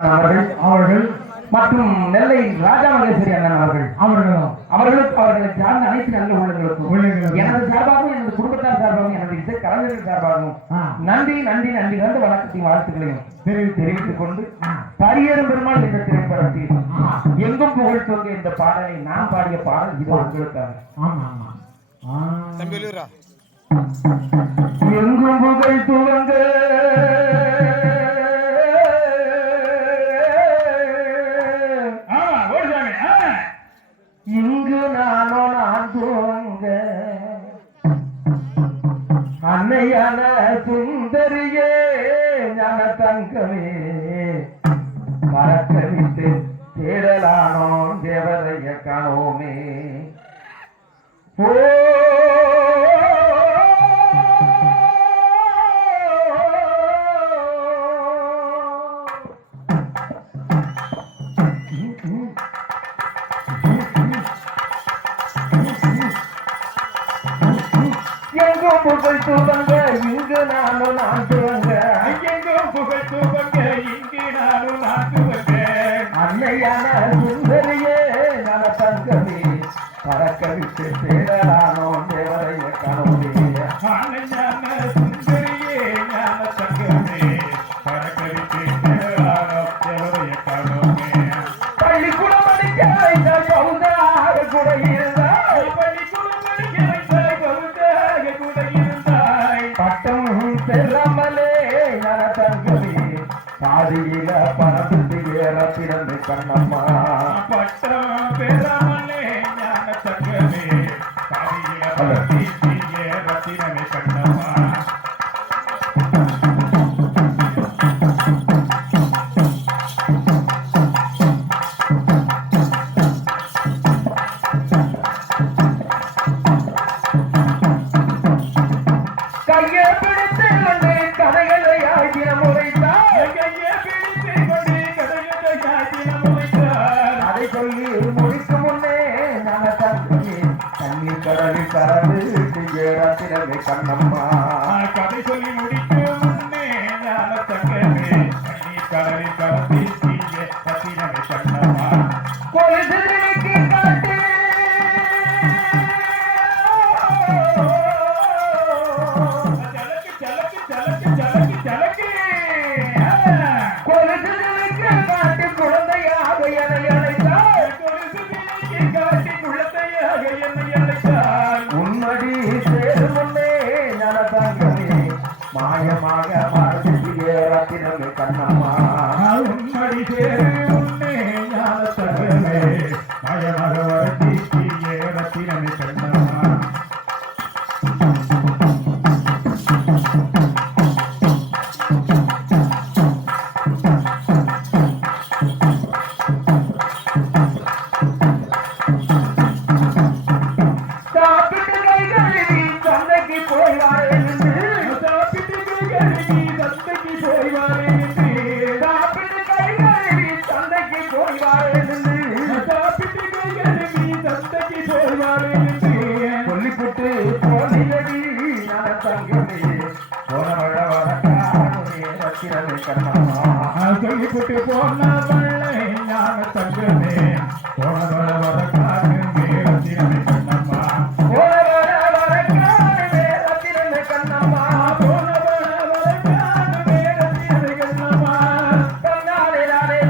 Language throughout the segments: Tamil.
அவர்கள் அவர்கள் மற்றும் நெல்லை ராஜா மகேஸ்வரி அண்ணன் அவர்கள் அவர்களும் அவர்களுக்கு அவர்களுக்கு சார்ந்த அனைத்து நல்ல உள்ளங்களுக்கும். எனது சார்பாகவும் எனது குடும்பத்தார் சார்பாகவும் எனது இசை கலைஞர்கள் சார்பாகவும். நன்றி நன்றி நன்றி கண்டு வணக்கத்தையும் வாழ்த்துக்களையும் தெரிவித்து தெரிவித்துக் கொண்டு. பரியேறும் பெருமாள் என்ற திரைப்படத்தில். எங்கும் புகழ் தோங்க இந்த பாடலை நான் பாடிய பாடல் இது உங்களுக்காக ஆமா ஆமா ஆ. தம்பி வெளியூரா எங்கும் புகழ் துவங்க அன்னையான எங்கோ புகழ் துவங்க இங்கு நானும் நான் துவங்க. எங்கும் புகழ் தூவங்க இங்கு நானும் நாட்டுவங்க அன்னையான சுந்தரியே நல தங்கமே பறக்க விட்டு தேடலானோ தேவரைய கனவுமே அருகில பணத்துக்கு ஏற பிறந்து கண்ணம்மா. பட்டம் பெறாமலே ரத்தினமே கண்ணம்மா. கதை சொல்லி Yeah. விட்டு போன வள்ளை ஞான தங்கமே போனவள வர கண்ணம்மா கண்ணம்மா போனவள வர கண்ணம்மா. நானே நன்னே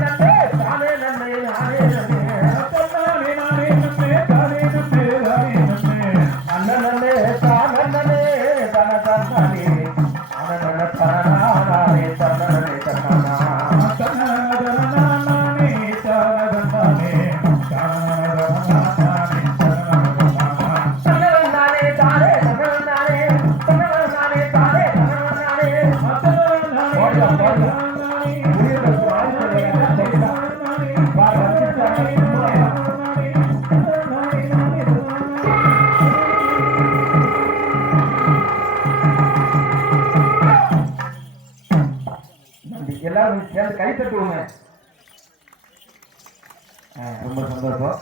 தானே நன்னே நானே நன்னே நானே நன்னே எல்லாரும் சேர்ந்து கை தட்டுவோங்க ரொம்ப சந்தோஷம்.